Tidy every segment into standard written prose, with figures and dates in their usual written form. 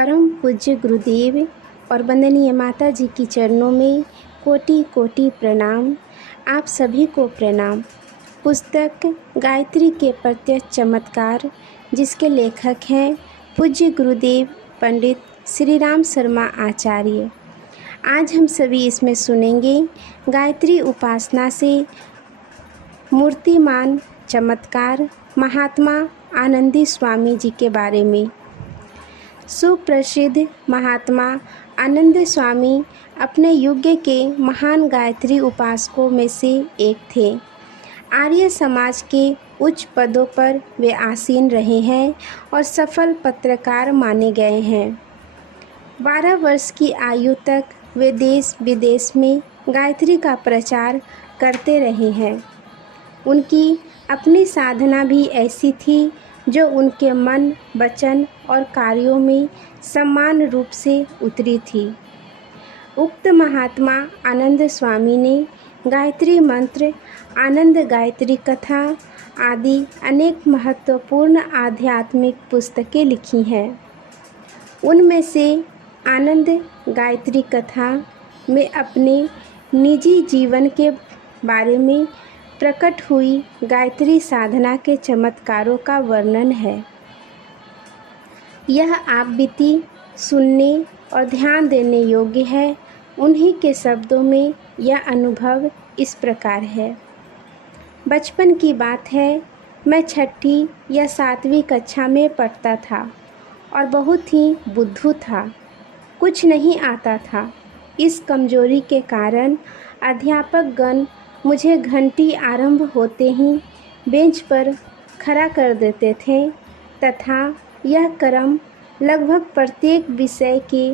परम पूज्य गुरुदेव और वंदनीय माता जी की चरणों में कोटि कोटि प्रणाम। आप सभी को प्रणाम। पुस्तक गायत्री के प्रत्यक्ष चमत्कार, जिसके लेखक हैं पूज्य गुरुदेव पंडित श्री राम शर्मा आचार्य। आज हम सभी इसमें सुनेंगे गायत्री उपासना से मूर्तिमान चमत्कार महात्मा आनंदी स्वामी जी के बारे में। सुप्रसिद्ध महात्मा आनंद स्वामी अपने युग के महान गायत्री उपासकों में से एक थे। आर्य समाज के उच्च पदों पर वे आसीन रहे हैं और सफल पत्रकार माने गए हैं। 12 वर्ष की आयु तक वे देश विदेश में गायत्री का प्रचार करते रहे हैं। उनकी अपनी साधना भी ऐसी थी जो उनके मन, वचन और कार्यों में समान रूप से उतरी थी। उक्त महात्मा आनंद स्वामी ने गायत्री मंत्र, आनंद गायत्री कथा आदि अनेक महत्वपूर्ण आध्यात्मिक पुस्तकें लिखी हैं। उनमें से आनंद गायत्री कथा में अपने निजी जीवन के बारे में प्रकट हुई गायत्री साधना के चमत्कारों का वर्णन है। यह आप बीती सुनने और ध्यान देने योग्य है। उन्हीं के शब्दों में यह अनुभव इस प्रकार है। बचपन की बात है, मैं 6ठी या 7वीं कक्षा में पढ़ता था और बहुत ही बुद्धू था। कुछ नहीं आता था। इस कमजोरी के कारण अध्यापक गण मुझे घंटी आरंभ होते ही बेंच पर खड़ा कर देते थे तथा यह क्रम लगभग प्रत्येक विषय के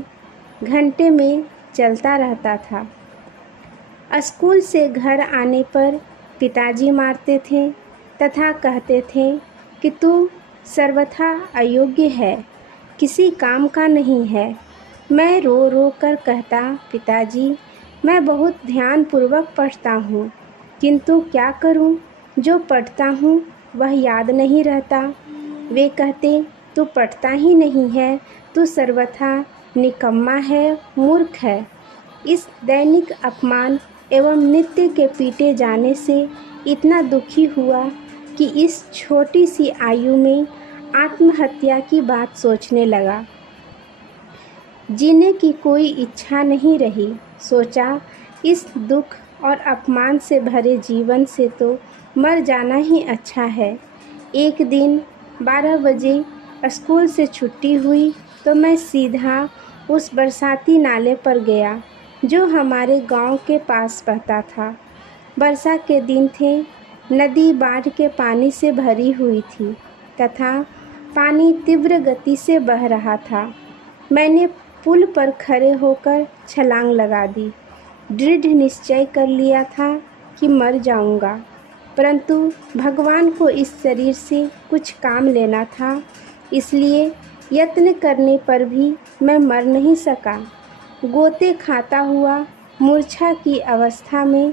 घंटे में चलता रहता था। स्कूल से घर आने पर पिताजी मारते थे तथा कहते थे कि तू सर्वथा अयोग्य है, किसी काम का नहीं है। मैं रो रो कर कहता, पिताजी मैं बहुत ध्यानपूर्वक पढ़ता हूँ, किंतु क्या करूँ, जो पढ़ता हूँ वह याद नहीं रहता। वे कहते, तू पढ़ता ही नहीं है, तू सर्वथा निकम्मा है, मूर्ख है। इस दैनिक अपमान एवं नित्य के पीटे जाने से इतना दुखी हुआ कि इस छोटी सी आयु में आत्महत्या की बात सोचने लगा। जीने की कोई इच्छा नहीं रही। सोचा, इस दुख और अपमान से भरे जीवन से तो मर जाना ही अच्छा है। एक दिन 12 बजे स्कूल से छुट्टी हुई तो मैं सीधा उस बरसाती नाले पर गया जो हमारे गांव के पास बहता था। वर्षा के दिन थे। नदी बाढ़ के पानी से भरी हुई थी तथा पानी तीव्र गति से बह रहा था। मैंने पुल पर खड़े होकर छलांग लगा दी। दृढ़ निश्चय कर लिया था कि मर जाऊंगा, परंतु भगवान को इस शरीर से कुछ काम लेना था, इसलिए यत्न करने पर भी मैं मर नहीं सका। गोते खाता हुआ मूर्छा की अवस्था में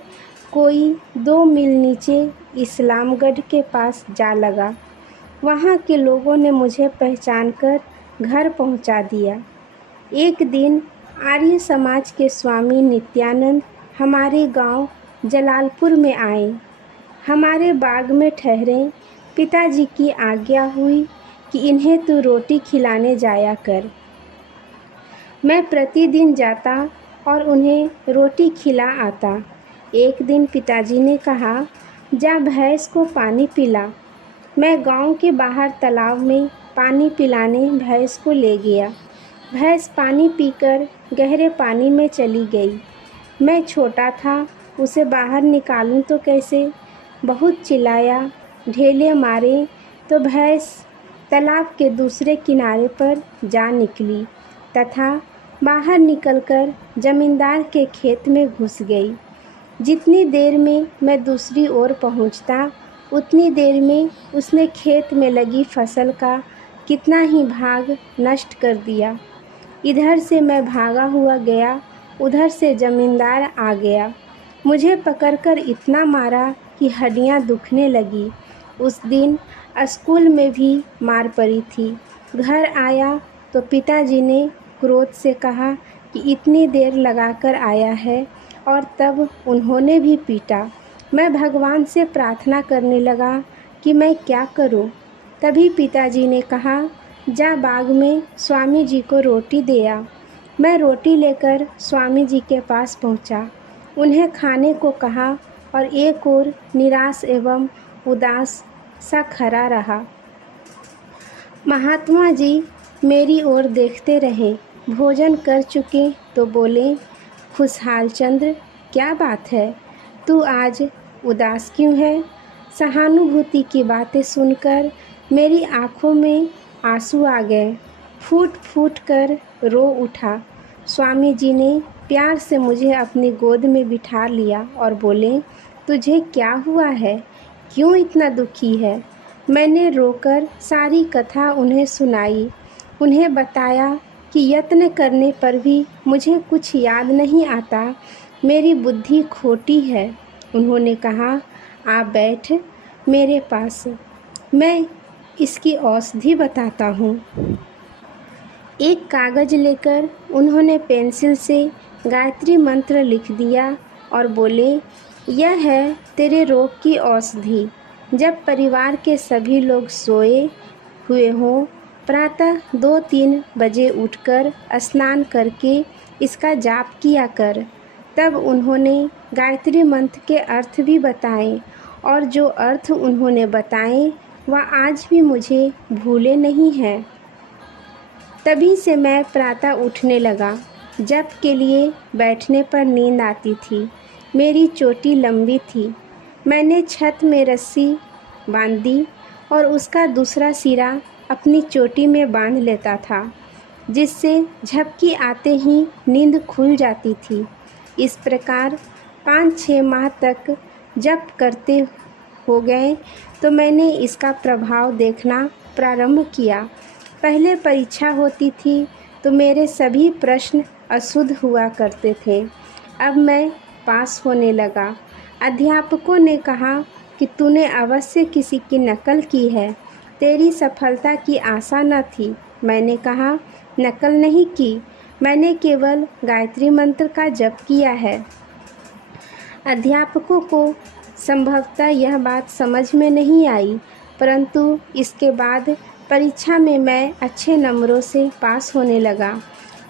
कोई 2 मील नीचे इस्लामगढ़ के पास जा लगा। वहाँ के लोगों ने मुझे पहचानकर घर पहुँचा दिया। एक दिन आर्य समाज के स्वामी नित्यानंद हमारे गांव जलालपुर में आए। हमारे बाग में ठहरे। पिताजी की आज्ञा हुई कि इन्हें तू रोटी खिलाने जाया कर। मैं प्रतिदिन जाता और उन्हें रोटी खिला आता। एक दिन पिताजी ने कहा, जा भैंस को पानी पिला। मैं गांव के बाहर तालाब में पानी पिलाने भैंस को ले गया। भैंस पानी पीकर गहरे पानी में चली गई। मैं छोटा था, उसे बाहर निकालूं तो कैसे। बहुत चिल्लाया, ढेले मारे तो भैंस तालाब के दूसरे किनारे पर जा निकली तथा बाहर निकलकर जमींदार के खेत में घुस गई। जितनी देर में मैं दूसरी ओर पहुंचता, उतनी देर में उसने खेत में लगी फसल का कितना ही भाग नष्ट कर दिया। इधर से मैं भागा हुआ गया, उधर से जमींदार आ गया। मुझे पकड़कर इतना मारा कि हड्डियां दुखने लगी। उस दिन स्कूल में भी मार पड़ी थी। घर आया तो पिताजी ने क्रोध से कहा कि इतनी देर लगाकर आया है और तब उन्होंने भी पीटा। मैं भगवान से प्रार्थना करने लगा कि मैं क्या करूं। तभी पिताजी ने कहा, जा बाग में स्वामी जी को रोटी दे आ। मैं रोटी लेकर स्वामी जी के पास पहुंचा, उन्हें खाने को कहा और एक ओर निराश एवं उदास सा खड़ा रहा। महात्मा जी मेरी ओर देखते रहे। भोजन कर चुके तो बोले, खुशहाल चंद्र, क्या बात है, तू आज उदास क्यों है? सहानुभूति की बातें सुनकर मेरी आंखों में आंसू आ गए। फूट फूट कर रो उठा। स्वामी जी ने प्यार से मुझे अपनी गोद में बिठा लिया और बोले, तुझे क्या हुआ है, क्यों इतना दुखी है? मैंने रोकर सारी कथा उन्हें सुनाई। उन्हें बताया कि यत्न करने पर भी मुझे कुछ याद नहीं आता, मेरी बुद्धि खोटी है। उन्होंने कहा, आप बैठ मेरे पास, मैं इसकी औषधि बताता हूँ। एक कागज़ लेकर उन्होंने पेंसिल से गायत्री मंत्र लिख दिया और बोले, यह है तेरे रोग की औषधि। जब परिवार के सभी लोग सोए हुए हों, प्रातः 2-3 बजे उठकर स्नान करके इसका जाप किया कर। तब उन्होंने गायत्री मंत्र के अर्थ भी बताए और जो अर्थ उन्होंने बताए वह आज भी मुझे भूले नहीं हैं। तभी से मैं प्रातः उठने लगा। जप के लिए बैठने पर नींद आती थी। मेरी चोटी लंबी थी। मैंने छत में रस्सी बांध दी और उसका दूसरा सिरा अपनी चोटी में बांध लेता था, जिससे झपकी आते ही नींद खुल जाती थी। इस प्रकार 5-6 माह तक जप करते हो गए तो मैंने इसका प्रभाव देखना प्रारंभ किया। पहले परीक्षा होती थी तो मेरे सभी प्रश्न अशुद्ध हुआ करते थे। अब मैं पास होने लगा। अध्यापकों ने कहा कि तूने अवश्य किसी की नकल की है, तेरी सफलता की आशा न थी। मैंने कहा, नकल नहीं की, मैंने केवल गायत्री मंत्र का जप किया है। अध्यापकों को संभवतः यह बात समझ में नहीं आई, परंतु इसके बाद परीक्षा में मैं अच्छे नंबरों से पास होने लगा।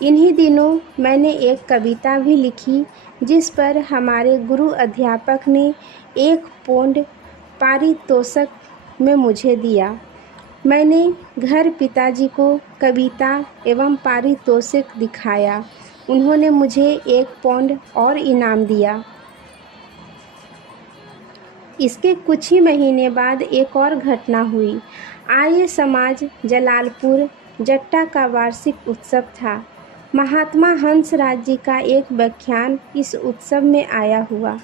इन्हीं दिनों मैंने एक कविता भी लिखी, जिस पर हमारे गुरु अध्यापक ने 1 पौंड पारितोषिक में मुझे दिया। मैंने घर पिताजी को कविता एवं पारितोषिक दिखाया। उन्होंने मुझे 1 पौंड और इनाम दिया। इसके कुछ ही महीने बाद एक और घटना हुई। आर्य समाज जलालपुर जट्टा का वार्षिक उत्सव था। महात्मा हंसराज जी का एक व्याख्यान इस उत्सव में आया हुआ।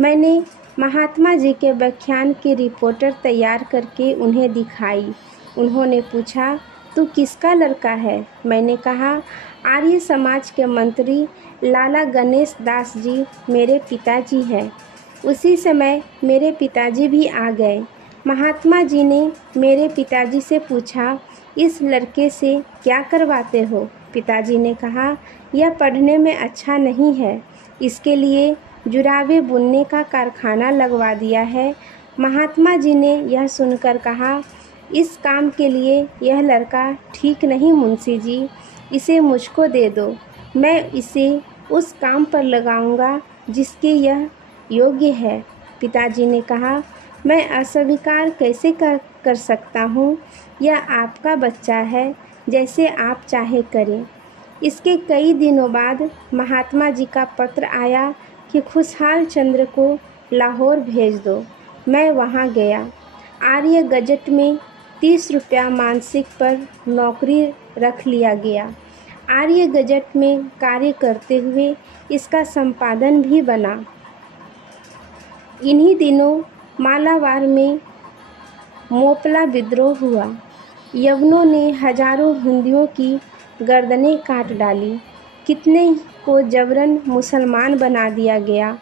मैंने महात्मा जी के व्याख्यान की रिपोर्टर तैयार करके उन्हें दिखाई। उन्होंने पूछा, तू किसका लड़का है? मैंने कहा, आर्य समाज के मंत्री लाला गणेश दास जी मेरे पिताजी हैं। उसी समय मेरे पिताजी भी आ गए। महात्मा जी ने मेरे पिताजी से पूछा, इस लड़के से क्या करवाते हो? पिताजी ने कहा, यह पढ़ने में अच्छा नहीं है, इसके लिए जुराबे बुनने का कारखाना लगवा दिया है। महात्मा जी ने यह सुनकर कहा, इस काम के लिए यह लड़का ठीक नहीं मुंशी जी, इसे मुझको दे दो, मैं इसे उस काम पर लगाऊंगा जिसके यह योग्य है। पिताजी ने कहा, मैं अस्वीकार कैसे कर सकता हूँ, यह आपका बच्चा है, जैसे आप चाहे करें। इसके कई दिनों बाद महात्मा जी का पत्र आया कि खुशहाल चंद्र को लाहौर भेज दो। मैं वहाँ गया। आर्य गजट में 30 रुपया मासिक पर नौकरी रख लिया गया। आर्य गजट में कार्य करते हुए इसका संपादन भी बना। इन्हीं दिनों मालाबार में मोपला विद्रोह हुआ। यवनों ने हजारों हिंदुओं की गर्दनें काट डाली। कितने को जबरन मुसलमान बना दिया गया।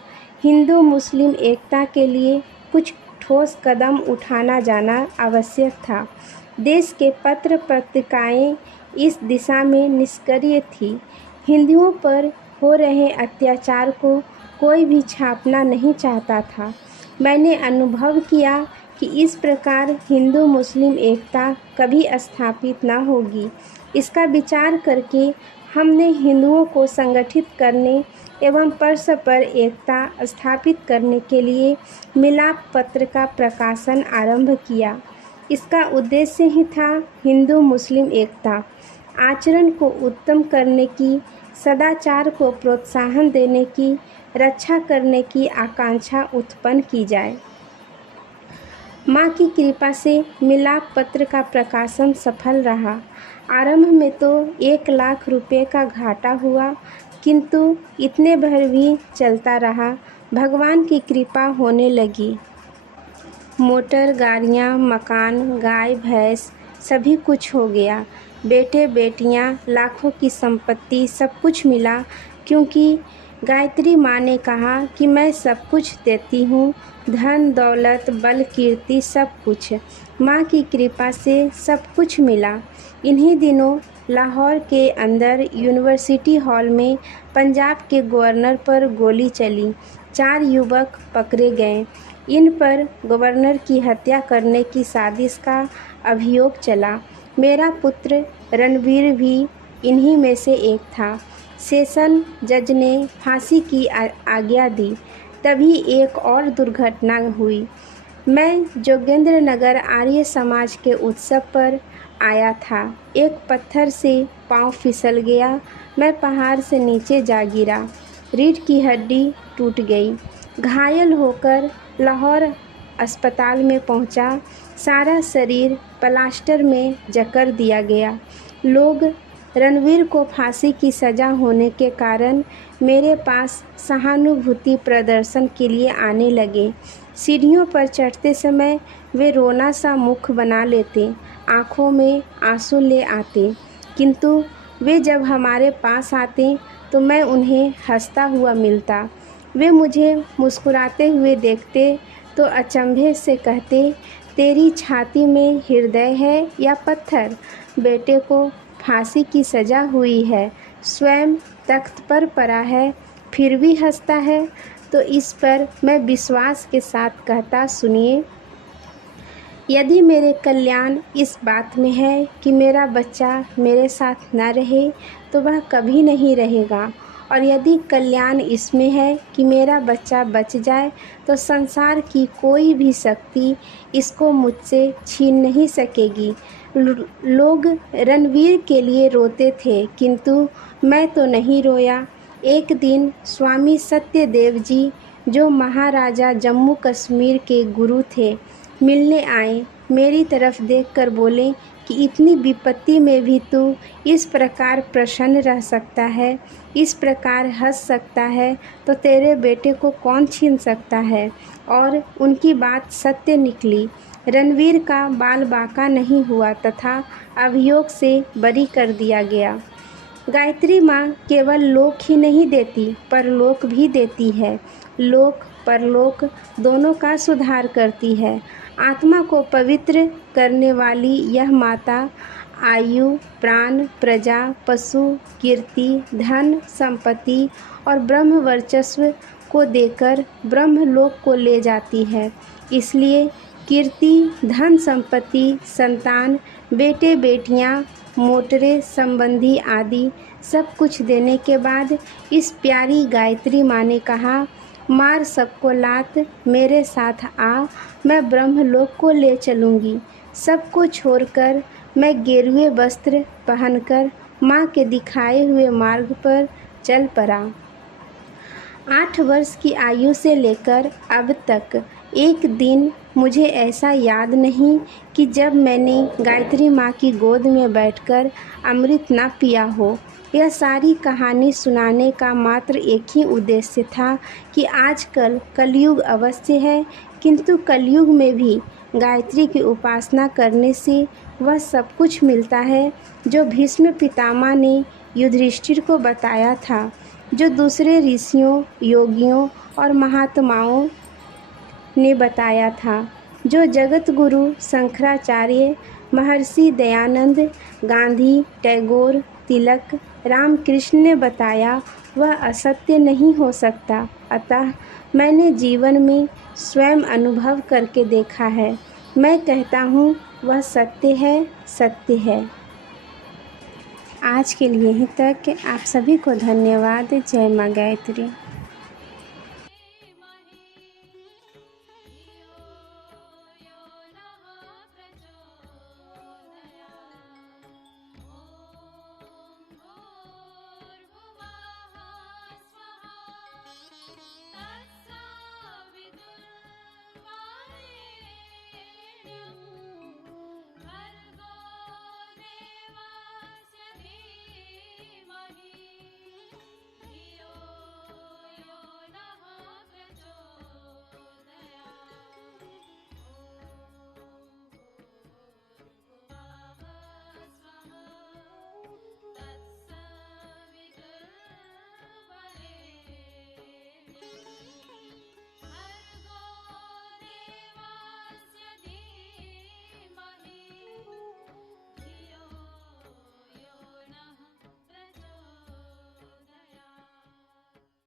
हिंदू मुस्लिम एकता के लिए कुछ ठोस कदम उठाना जाना आवश्यक था। देश के पत्र पत्रिकाएं इस दिशा में निष्क्रिय थी। हिंदुओं पर हो रहे अत्याचार को कोई भी छापना नहीं चाहता था। मैंने अनुभव किया कि इस प्रकार हिंदू मुस्लिम एकता कभी स्थापित न होगी। इसका विचार करके हमने हिंदुओं को संगठित करने एवं परस्पर एकता स्थापित करने के लिए मिलाप पत्र का प्रकाशन आरंभ किया। इसका उद्देश्य ही था हिंदू मुस्लिम एकता, आचरण को उत्तम करने की, सदाचार को प्रोत्साहन देने की, रक्षा करने की आकांक्षा उत्पन्न की जाए। माँ की कृपा से मिलाप पत्र का प्रकाशन सफल रहा। आरंभ में तो 1 लाख रुपए का घाटा हुआ, किंतु इतने भर भी चलता रहा। भगवान की कृपा होने लगी। मोटर गाड़ियाँ, मकान, गाय भैंस सभी कुछ हो गया। बेटे बेटियाँ, लाखों की संपत्ति सब कुछ मिला, क्योंकि गायत्री माँ ने कहा कि मैं सब कुछ देती हूँ, धन दौलत बल कीर्ति सब कुछ। माँ की कृपा से सब कुछ मिला। इन्हीं दिनों लाहौर के अंदर यूनिवर्सिटी हॉल में पंजाब के गवर्नर पर गोली चली। 4 युवक पकड़े गए। इन पर गवर्नर की हत्या करने की साजिश का अभियोग चला। मेरा पुत्र रणवीर भी इन्हीं में से एक था। सेशन जज ने फांसी की आज्ञा दी। तभी एक और दुर्घटना हुई। मैं जोगेंद्र नगर आर्य समाज के उत्सव पर आया था। एक पत्थर से पांव फिसल गया। मैं पहाड़ से नीचे जा गिरा। रीढ़ की हड्डी टूट गई। घायल होकर लाहौर अस्पताल में पहुंचा। सारा शरीर प्लास्टर में जकड़ दिया गया। लोग रणवीर को फांसी की सज़ा होने के कारण मेरे पास सहानुभूति प्रदर्शन के लिए आने लगे। सीढ़ियों पर चढ़ते समय वे रोना सा मुख बना लेते, आँखों में आंसू ले आते, किंतु वे जब हमारे पास आते तो मैं उन्हें हंसता हुआ मिलता। वे मुझे मुस्कुराते हुए देखते तो अचंभे से कहते, तेरी छाती में हृदय है या पत्थर? बेटे को फांसी की सज़ा हुई है, स्वयं तख्त पर पड़ा है, फिर भी हंसता है। तो इस पर मैं विश्वास के साथ कहता, सुनिए, यदि मेरे कल्याण इस बात में है कि मेरा बच्चा मेरे साथ न रहे तो वह कभी नहीं रहेगा, और यदि कल्याण इसमें है कि मेरा बच्चा बच जाए तो संसार की कोई भी शक्ति इसको मुझसे छीन नहीं सकेगी। लोग रणवीर के लिए रोते थे, किंतु मैं तो नहीं रोया। एक दिन स्वामी सत्यदेव जी, जो महाराजा जम्मू कश्मीर के गुरु थे, मिलने आए। मेरी तरफ देखकर बोले कि इतनी विपत्ति में भी तू इस प्रकार प्रसन्न रह सकता है, इस प्रकार हंस सकता है, तो तेरे बेटे को कौन छीन सकता है? और उनकी बात सत्य निकली। रणवीर का बाल बाका नहीं हुआ तथा अभियोग से बरी कर दिया गया। गायत्री माँ केवल लोक ही नहीं देती, परलोक भी देती है। लोक परलोक दोनों का सुधार करती है। आत्मा को पवित्र करने वाली यह माता आयु, प्राण, प्रजा, पशु, कीर्ति, धन, संपत्ति और ब्रह्म वर्चस्व को देकर ब्रह्मलोक को ले जाती है। इसलिए कीर्ति, धन, संपत्ति, संतान, बेटे बेटियां, मोटरे संबंधी आदि सब कुछ देने के बाद इस प्यारी गायत्री माँ ने कहा, मार सबको लात, मेरे साथ आ, मैं ब्रह्मलोक को ले चलूँगी। सबको छोड़कर मैं गेरुए वस्त्र पहनकर माँ के दिखाए हुए मार्ग पर चल पड़ा। 8 वर्ष की आयु से लेकर अब तक एक दिन मुझे ऐसा याद नहीं कि जब मैंने गायत्री माँ की गोद में बैठकर अमृत न पिया हो। यह सारी कहानी सुनाने का मात्र एक ही उद्देश्य था कि आजकल कलयुग अवश्य है, किंतु कलयुग में भी गायत्री की उपासना करने से वह सब कुछ मिलता है जो भीष्म पितामह ने युधिष्ठिर को बताया था, जो दूसरे ऋषियों, योगियों और महात्माओं ने बताया था, जो जगत गुरु शंकराचार्य महर्षि दयानंद, गांधी, टैगोर, तिलक, रामकृष्ण ने बताया वह असत्य नहीं हो सकता। अतः मैंने जीवन में स्वयं अनुभव करके देखा है। मैं कहता हूँ वह सत्य है, सत्य है। आज के लिए यहीं तक। आप सभी को धन्यवाद। जय माँ गायत्री।